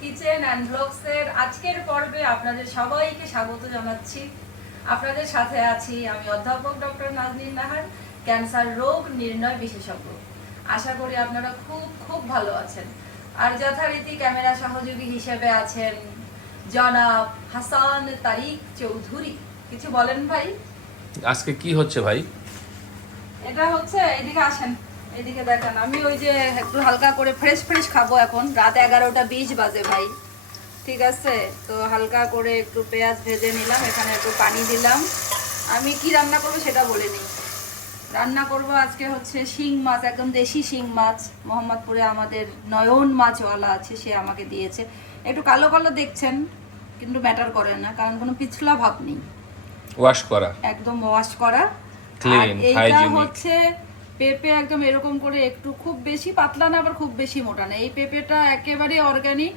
Kitchen and ব্লগসের আজকের পর্বে আপনাদের সবাইকে স্বাগত জানাচ্ছি। আপনাদের সাথে আছি আমি অধ্যাপক ডক্টর নাজনীন নাহার ক্যান্সার রোগ নির্ণয় বিশেষজ্ঞ। আশা করি আপনারা খুব খুব ভালো আছেন। আর যথারীতি ক্যামেরা সহযোগী হিসেবে আছেন জনাব হাসান তারিক চৌধুরী। কিছু বলেন ভাই? আজকে কি হচ্ছে ভাই? এটা হচ্ছে এদিকে আসেন। এদিকে দেখেন আমি ওই যে একটু হালকা করে ফ্রেশ ফ্রেশ খাব এখন। রাত এগারোটা বিশ বাজে ভাই। ঠিক আছে? তো হালকা করে একটু পেঁয়াজ ভেজে নিলাম এখানে একটু পানি দিলাম। আমি কি রান্না করব সেটা বলে নিই রান্না করব আজকে হচ্ছে শিং মাছ একদম দেশি শিং মাছ। মোহাম্মদপুরে আমাদের নয়ন মাছওয়ালা আছে সে আমাকে দিয়েছে। একটু কালো কালো দেখছেন কিন্তু ম্যাটার করে না কারণ কোনো পিছলা ভাব নেই। ওয়াশ করা। একদম ওয়াশ করা। এইটা হচ্ছে পেঁপে একদম এরকম করে একটু খুব বেশি পাতলা না আবার খুব বেশি মোটা না। এই পেঁপেটা একেবারে অর্গানিক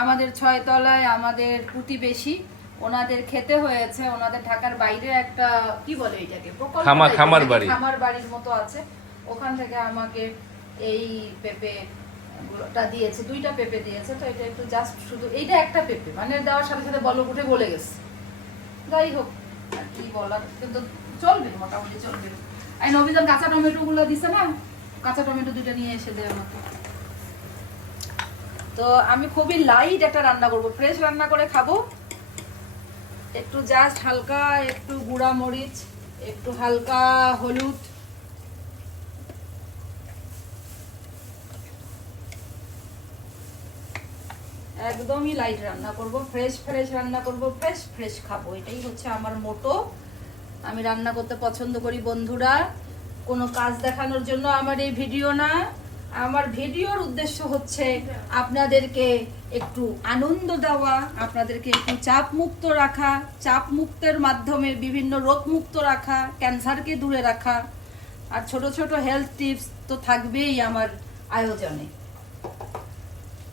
আমাদের ছয় তলায় আমাদের প্রতিবেশী ওনাদের খেতে হয়েছে ওনাদের ঢাকার বাইরে একটা কি বলে এটাকে খামার- খামার বাড়ি। খামার বাড়ির মতো আছে। ওখান থেকে আমাকে এই পেঁপে গুলোটা দিয়েছে দুইটা পেঁপে দিয়েছে তো এটা একটু জাস্ট শুধু এইটা একটা পেঁপে মানে দেওয়ার সাথে সাথে বলক উঠে গলে গেছে। যাই হোক আর কি বলার কিন্তু চলবে মোটামুটি চলবে। আর নবীজন কাঁচা টমেটো গুলো দিছে না? কাঁচা টমেটো দুইটা নিয়ে এসে দেয় আমাকে। তো আমি খুবই লাইট একটা রান্না করব। ফ্রেশ রান্না করে খাব। একটু জাস্ট হালকা, একটু গুঁড়া মরিচ, একটু হালকা হলুদ। একদমই লাইট রান্না করব। ফ্রেশ ফ্রেশ রান্না করব। ফ্রেশ ফ্রেশ খাব। এটাই হচ্ছে আমার মোটো আমি রান্না করতে পছন্দ করি বন্ধুরা। কোনো কাজ দেখানোর জন্য আমার এই ভিডিও না। আমার ভিডিওর উদ্দেশ্য হচ্ছে আপনাদেরকে একটু আনন্দ দেওয়া আপনাদেরকে একটু চাপ মুক্ত রাখা চাপ মুক্তের মাধ্যমে বিভিন্ন রোগ মুক্ত রাখা ক্যান্সারকে দূরে রাখা। আর ছোট ছোট হেলথ টিপস তো থাকবেই আমার আয়োজনে।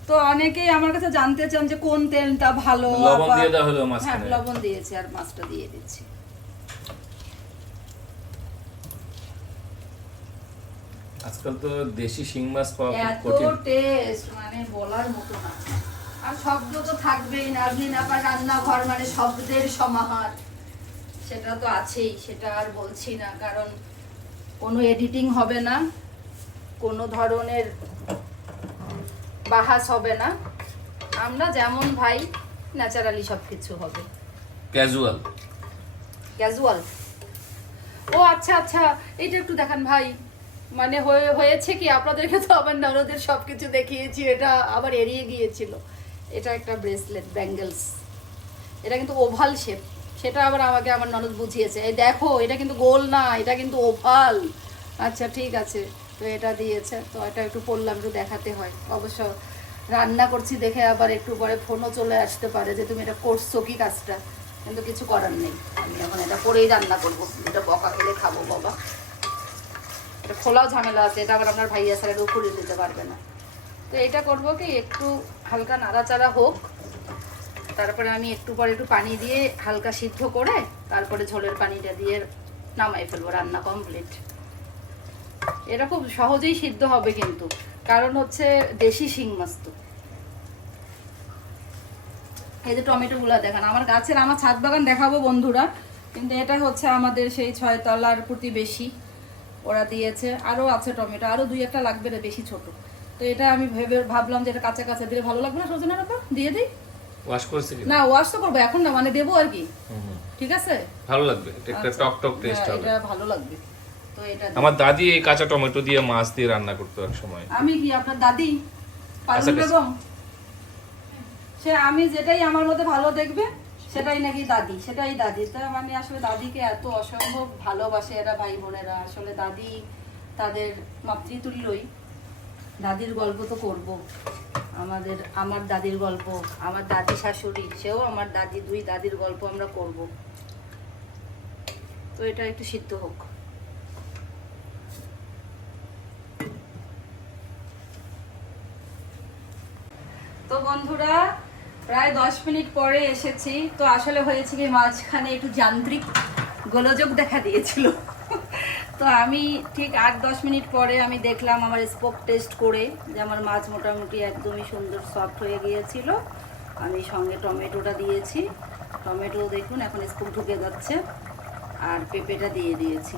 তো অনেকেই আমার কাছে জানতে চান যে কোন তেলটা ভালো লবণ আবার- দিয়ে দেওয়া হলো হ্যাঁ লবণ দিয়েছি আর মাছটা দিয়ে দিচ্ছি। আজকাল তো দেশি শিং মাছ পাওয়া এত টেস্ট মানে বলার মতো না। আর শব্দ তো থাকবেই নাজনীন আপার রান্নাঘর মানে শব্দের সমাহার। সেটা তো আছেই সেটা আর বলছি না কারণ কোনো এডিটিং হবে না কোনো ধরনের বাহাস হবে না। আমরা যেমন ভাই ন্যাচারালি সব কিছু হবে। ক্যাজুয়াল ক্যাজুয়াল ও আচ্ছা আচ্ছা এটা একটু দেখান ভাই। মানে হয়ে, হয়েছে কি? আপনাদেরকে তো আবার ননদের সব কিছু দেখিয়েছি, এটা আবার এড়িয়ে গিয়েছিল। এটা একটা ব্রেসলেট, ব্যাঙ্গেলস। এটা কিন্তু ওভাল শেপ। সেটা আবার আমাকে, আমার ননদ বুঝিয়েছে। এই দেখো, এটা কিন্তু গোল না, এটা কিন্তু ওভাল। আচ্ছা ঠিক আছে। তো এটা দিয়েছে। তো এটা একটু পড়লাম একটু দেখাতে হয়। অবশ্য রান্না করছি দেখে আবার একটু পরে ফোনও চলে আসতে পারে যে তুমি এটা করছ কি কাজটা। কিন্তু কিছু করার নেই। আমি এখন এটা পরেই রান্না করব। এটা বকা খেলে খাব, বাবা। এটা খোলাও ঝামেলা আছে, এটা আবার আপনার ভাইয়া স্যারের উপরে দিতে পারবে না। তো এটা করব কি, একটু হালকা নাড়াচাড়া হোক, তারপরে আমি একটু পরে একটু পানি দিয়ে হালকা সিদ্ধ করে তারপরে ঝোলের পানিটা দিয়ে নামাই ফেলব, রান্না কমপ্লিট এটা খুব সহজেই সিদ্ধ হবে কিন্তু, কারণ হচ্ছে দেশি শিং মাছ তো। এই যে টমেটোগুলো দেখান, আমার গাছের, আমার ছাদ বাগান দেখাবো বন্ধুরা, কিন্তু এটা হচ্ছে আমাদের সেই ছয়তলার প্রতিবেশী। ওরা দিয়েছে আরও আছে টমেটো আরও দুই একটা লাগবে রে বেশি ছোট। তো এটা আমি ভেবে ভাবলাম যে এটা কাঁচা কাঁচা দিলে ভালো লাগবে না সজনের ওপর দিয়ে দিই? ওয়াশ করেছে না ওয়াশ তো করব এখন না মানে দেবো আর কি। ঠিক আছে? ভালো লাগবে একটা আচ্ছা। টক টক টেস্ট হ্যাঁ, হবে। এটা ভালো লাগবে। তো এটা আমার দাদি এই কাঁচা টমেটো দিয়ে মাছ দিয়ে রান্না করতো এক সময়। আমি কি আপনার দাদি? পারুল বেগম? সে আমি যেটাই আমার মধ্যে ভালো দেখবে সেটাই নাকি দাদি, সেটাই দাদি। তা মানে আসলে দাদিকে এত অসম্ভব ভালোবাসে এরা ভাই বোনেরা। আসলে দাদি তাদের মাতৃতুল্যই। দাদির গল্প তো করব। আমাদের, আমার দাদির গল্প, আমার দাদি শাশুড়ি, সেও আমার দাদি, দুই দাদির গল্প আমরা করব। তো এটা একটু সিদ্ধ হোক। তো বন্ধুরা প্রায় দশ মিনিট পরে এসেছি। তো আসলে হয়েছে কি, মাঝখানে একটু যান্ত্রিক গোলযোগ দেখা দিয়েছিল। তো আমি ঠিক আট, দশ মিনিট পরে আমি দেখলাম আমার স্পোক টেস্ট করে যে আমার মাছ মোটামুটি একদমই সুন্দর, সফট হয়ে গিয়েছিল। আমি সঙ্গে টমেটোটা দিয়েছি। টমেটো দেখুন, এখন স্পোক ঢুকে যাচ্ছে। আর পেঁপেটা দিয়ে দিয়েছি।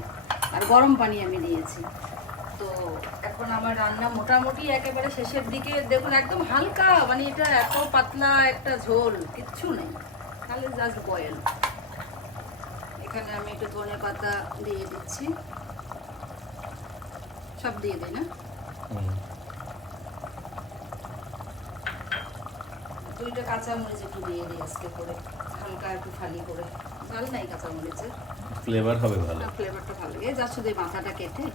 আর গরম পানি আমি দিয়েছি। তো এখন আমার রান্না মোটামুটি একেবারে শেষের দিকে দেখুন একদম হালকা মানে এটা এত পাতলা একটা ঝোল কিচ্ছু নেই। তাহলে জাস্ট বয়েল এখানে আমি একটু ধনে পাতা দিয়ে দিচ্ছি। সব দিয়ে দিই না? দুইটা কাঁচামরিচ একটু দিয়ে দিই আজকে করে হালকা একটু ফালি করে। ঝাল নাই কাঁচামরিচের। ফ্লেভার হবে ভালো। ফ্লেভারটা ভালো। লাগে যার শুধু মাথাটা কেটে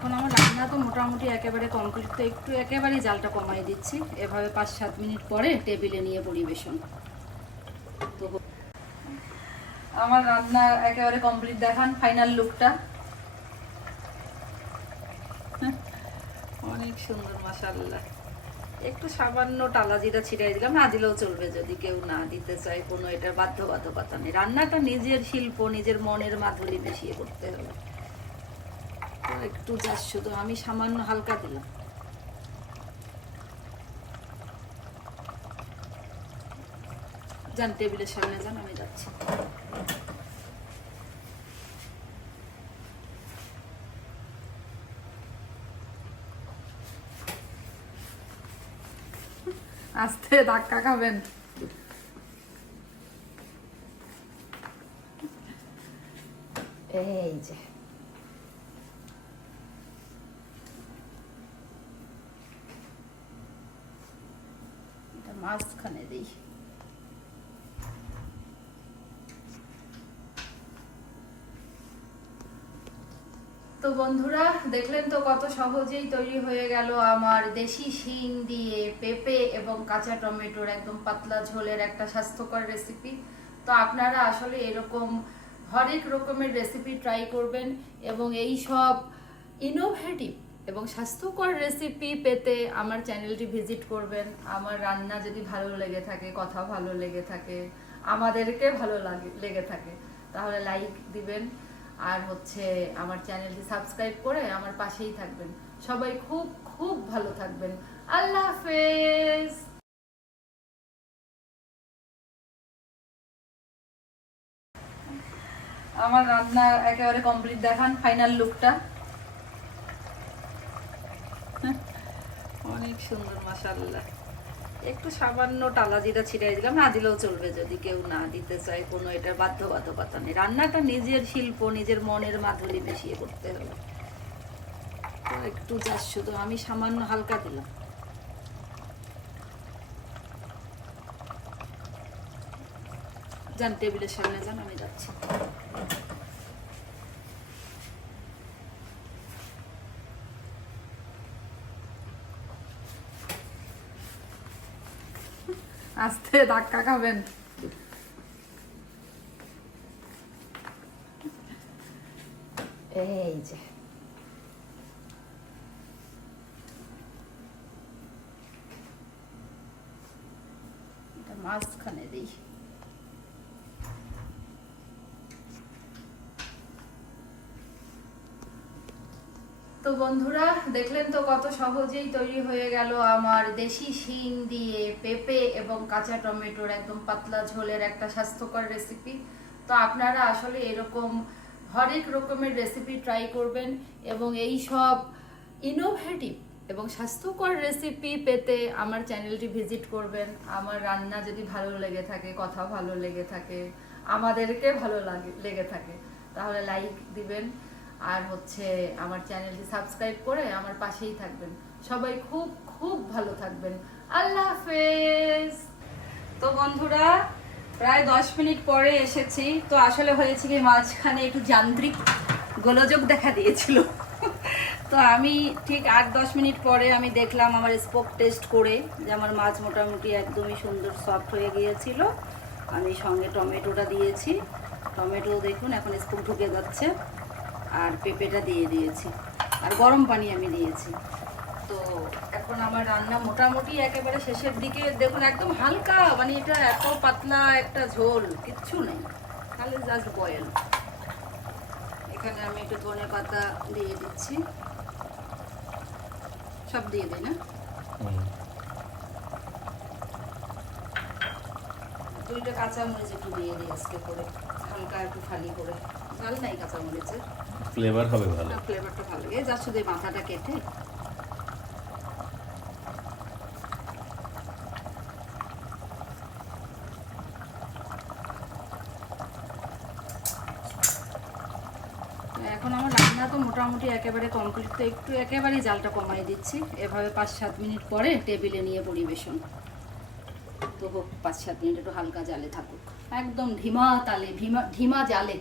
এখন আমার রান্না তো মোটামুটি একেবারে কমপ্লিট তো একটু একেবারে জালটা কমাই দিচ্ছি। এভাবে পাঁচ সাত মিনিট পরে টেবিলে নিয়ে পরিবেশন। তো আমার রান্না একেবারে কমপ্লিট দেখান ফাইনাল লুকটা অনেক সুন্দর মাসাল্লাহ একটু সামান্য টালা জিরা ছিটাই দিলাম না দিলেও চলবে যদি কেউ না দিতে চায় কোনো এটা বাধ্যবাধকতা নেই। রান্নাটা নিজের শিল্প, নিজের মনের মাধুরী মিশিয়ে করতে হবে। একটু যাস শুধু আমি সামান্য হালকা দিলাম। যান, টেবিলের সামনে যান, আমি যাচ্ছি। আস্তে ধাক্কা খাবেন। এই যে এটা মাঝখানে দিই তো বন্ধুরা, দেখলেন তো কত সহজেই তৈরি হয়ে গেল আমার দেশি শিং দিয়ে পেঁপে এবং কাঁচা টমেটোর একদম পাতলা ঝোলের একটা স্বাস্থ্যকর রেসিপি তো আপনারা আসলে এরকম হরেক রকমের রেসিপি ট্রাই করবেন এবং এই সব ইনোভেটিভ এবং স্বাস্থ্যকর রেসিপি পেতে আমার চ্যানেলটি ভিজিট করবেন। আমার রান্না যদি ভালো লেগে থাকে, কথা ভালো লেগে থাকে, আমাদেরকে ভালো লাগে, লেগে থাকে, তাহলে লাইক দিবেন। আর হচ্ছে আমার চ্যানেলটি সাবস্ক্রাইব করে আমার পাশেই থাকবেন। সবাই খুব খুব ভালো থাকবেন। আল্লাহ হাফেজ। আমার রান্না একেবারে কমপ্লিট দেখান ফাইনাল লুকটা অনেক সুন্দর মাসাল্লাহ একটু সামান্য টালা জিরা ছিটাই দিলাম, না দিলেও চলবে যদি কেউ না দিতে চায় কোনো এটার বাধ্যবাধকতা নেই। রান্নাটা নিজের শিল্প, নিজের মনের মাধুরী মিশিয়ে করতে হবে। একটু যাস শুধু আমি সামান্য হালকা দিলাম। যান, টেবিলের সামনে যান, আমি যাচ্ছি। আস্তে ধাক্কা খাবেন। এই যে এটা মাঝখানে দিই তো বন্ধুরা, দেখলেন তো কত সহজেই তৈরি হয়ে গেল আমার দেশি শিং দিয়ে পেঁপে এবং কাঁচা টমেটোর একদম পাতলা ঝোলের একটা স্বাস্থ্যকর রেসিপি তো আপনারা আসলে এরকম হরেক রকমের রেসিপি ট্রাই করবেন এবং এই সব ইনোভেটিভ এবং স্বাস্থ্যকর রেসিপি পেতে আমার চ্যানেলটি ভিজিট করবেন। আমার রান্না যদি ভালো লেগে থাকে, কথা ভালো লেগে থাকে, আমাদেরকে ভালো লাগে, লেগে থাকে, তাহলে লাইক দিবেন। আর হচ্ছে আমার চ্যানেলটি সাবস্ক্রাইব করে আমার পাশেই থাকবেন। সবাই খুব খুব ভালো থাকবেন। আল্লাহ হাফেজ। তো বন্ধুরা, প্রায় দশ মিনিট পরে এসেছি। তো আসলে হয়েছে কি, মাঝখানে একটু যান্ত্রিক গোলযোগ দেখা দিয়েছিল। তো আমি ঠিক আট, দশ মিনিট পরে আমি দেখলাম আমার স্পোক টেস্ট করে যে আমার মাছ মোটামুটি একদমই সুন্দর, সফট হয়ে গিয়েছিল। আমি সঙ্গে টমেটোটা দিয়েছি। টমেটো দেখুন, এখন স্পোক ঢুকে যাচ্ছে। আর পেঁপেটা দিয়ে দিয়েছি। আর গরম পানি আমি দিয়েছি। তো এখন আমার রান্না মোটামুটি একেবারে শেষের দিকে। দেখুন একদম হালকা মানে এটা এত পাতলা একটা ঝোল কিচ্ছু নেই। তাহলে জাস্ট বয়েল এখানে আমি একটু ধনে পাতা দিয়ে দিচ্ছি। সব দিয়ে দিই না। দুইটা কাঁচামরিচ একটু দিয়ে দিই আজকে করে। হালকা একটু খালি করে। ঝাল নাই কাঁচামরিচের। ফ্লেভার হবে ভালো। ফ্লেভারটা ভালো। লাগে যার শুধু মাথাটা কেটে। এখন আমার রান্না তো মোটামুটি একেবারে কমপ্লিট তো একটু একেবারেই জালটা কমাই দিচ্ছি। এভাবে পাঁচ সাত মিনিট পরে টেবিলে নিয়ে পরিবেশন। তো হোক, পাঁচ সাত মিনিট একটু হালকা জালে থাকুক। একদম ধিমা তালে, ধিমা ধিমা জালে।